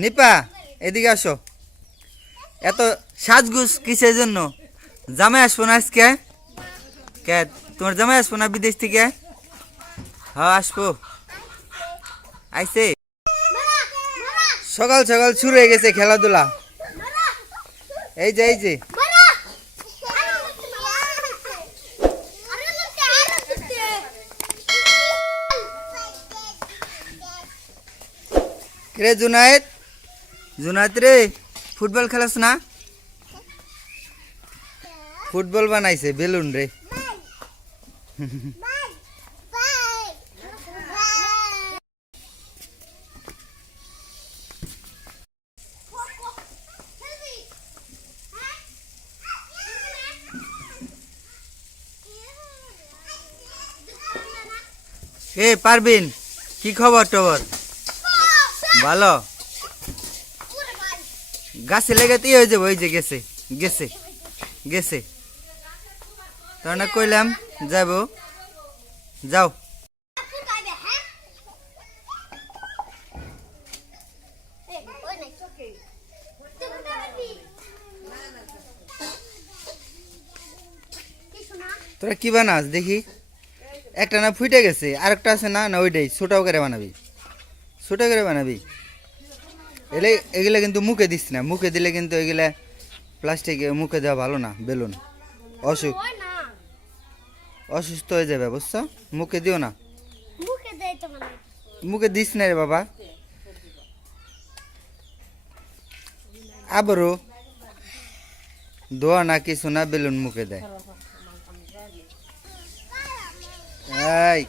নিপা, এদিকে আসো। এত সাজগুজ কিসের জন্য? জামাই আসব না আজকে? কে, তোমার জামাই আসব না বিদেশ থেকে? হ্যাঁ আসব। আইসে সকাল সকাল শুরু হয়ে গেছে খেলাধুলা। এই যে এই যে। রে জুনায়েদ? জুনায়েদ রে, ফুটবল খেলাস না? ফুটবল বানাইছে, বেলুন রে। এ, পারবিন, কি খবর টবর? ভালো? গাছে লেগেতেই হয়ে যাব, ওই যে গেছে গেছে গেছে। তখন কইলাম যাব যাও। তোরা কি বানাস, দেখি? একটা না ফুটে গেছে, আরেকটা আছে না না ওইটাই, ছোটাও করে বানাবি। ছোট করে বানাবি। এলে এগুলা কিন্তু মুখে দিস না। মুখে দিলে কিন্তু এগুলা প্লাস্টিক মুখে দেওয়া ভালো না বেলুন। অসুখ। অসুস্থ হয়ে যাবে বুঝছ? মুখে দিও না। মুখে মানে। মুখে দিস না রে বাবা। আবারও। দোয়া না কিছু না বেলুন মুখে দেয়। এই।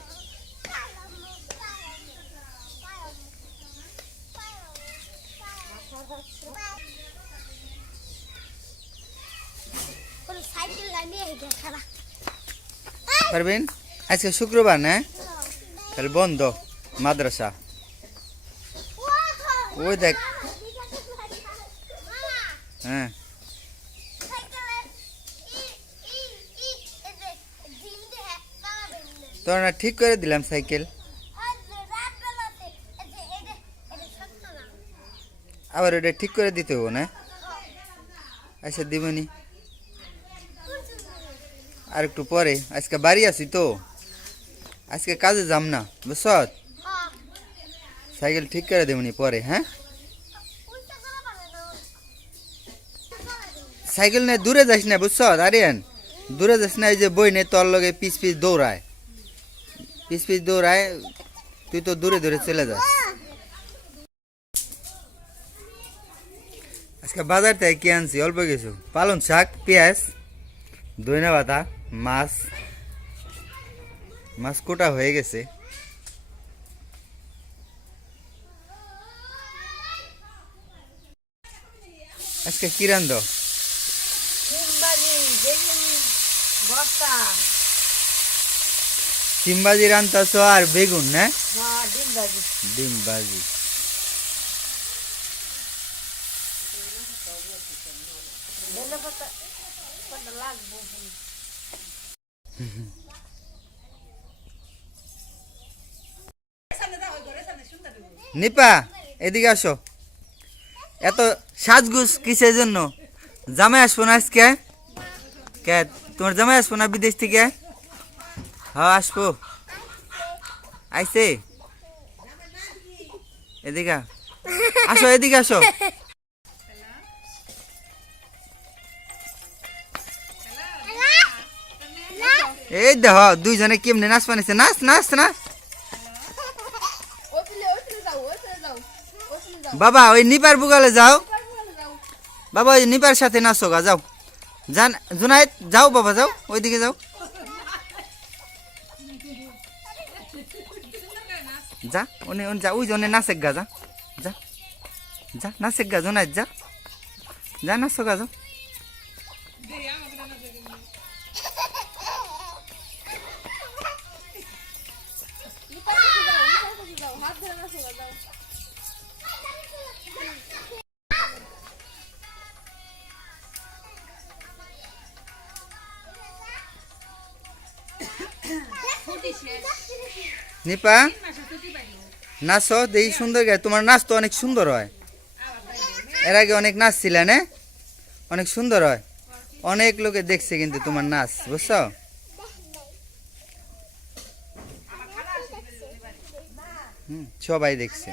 পারবেন? আজকে শুক্রবার, না? তাহলে বন্ধ, মাদ্রাসা। ওই দেখ। হ্যাঁ। তোর না ঠিক করে দিলাম সাইকেল। আবার ওটা ঠিক করে দিতে হব, না? আচ্ছা দিবনি। আর একটু পরে। আজকে বাড়ি আছি তো। আজকে কাজে যাম না বুঝছ সাইকেল ঠিক করে দেবনি পরে হ্যাঁ? সাইকেল নিয়ে দূরে যাস না বুঝছ আরিয়ান, দূরে যাস না, এই যে বই নে তোর লগে পিস পিস দৌড়ায়। পিস পিস দৌড়ায়, তুই তো দূরে দূরে চলে যাস। আজকে বাজার থেকে কি আনছি অল্প কিছু। পালং শাক, পেঁয়াজ দইনা পাতা। মাছ মাছ কোটা হয়ে গেছে আজকে কি রান্ধ ডিমবাজি বেগুন ভর্তা সিমবাজি রান্ধতেছ আর বেগুন না হ্যাঁ ডিমবাজি ডিম বাজি বেলে পাতা কত লাগবো নিপা, এদিকে আসো। এত সাজগুজ কিসের জন্য? জামাই আসব না আজকে? কে, তোমার জামাই আসব না বিদেশ থেকে? হ্যাঁ আসব। আইসে। এদিকে আসো এদিকে আসো। এই দেখ দুইজনে কেমনে নাচ বানিয়েছে নাচ নাচ নাচ। বাবা, ওই নিপার বুগালে যাও। বাবা, ওই নিপার সাথে নাচো গা, যাও। জান, জুনাইদ, যাও বাবা, যাও। ওইদিকে যাও। যা, উনি যা, ওই জন্য নাচেক গা, যা। যা যা, নাচেক গা, জুনাইদ, যা। যা, নাচো গা, যাও। নিপা, নাচো দেখি সুন্দর গায়ে। তোমার নাচ তো অনেক সুন্দর হয়। এর আগে অনেক নাচ ছিল না? অনেক সুন্দর হয়। অনেক লোকে দেখছে কিন্তু তোমার নাচ, বুঝছ? হুম সবাই দেখছে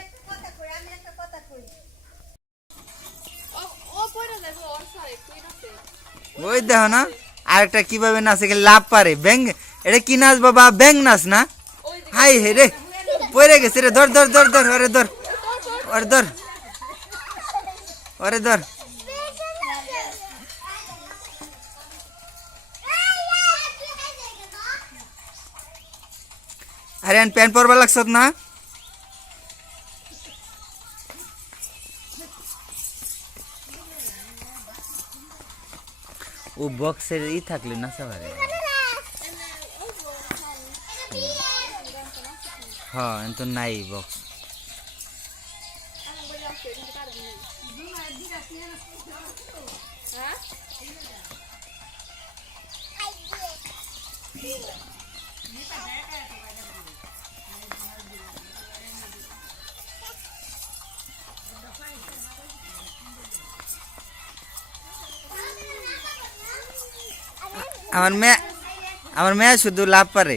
ওই দেখো না আরেকটা কীভাবে নাচে গেলে লাভ পারে ব্যাং এটা কি নাচ বাবা ব্যাং নাচ না হাই হে রে পড়ে গেছে রে ধর ধর ধর ধর ওরে ধর ওরে ধর ওরে ধর আরে আন প্যান্ট পরবার লাগছত না ও বক্সের ই থাকলে না পারে হ্যাঁ তো নাই বক্স আমার মেয়ে আমার মেয়ে শুধু লাভ পারে।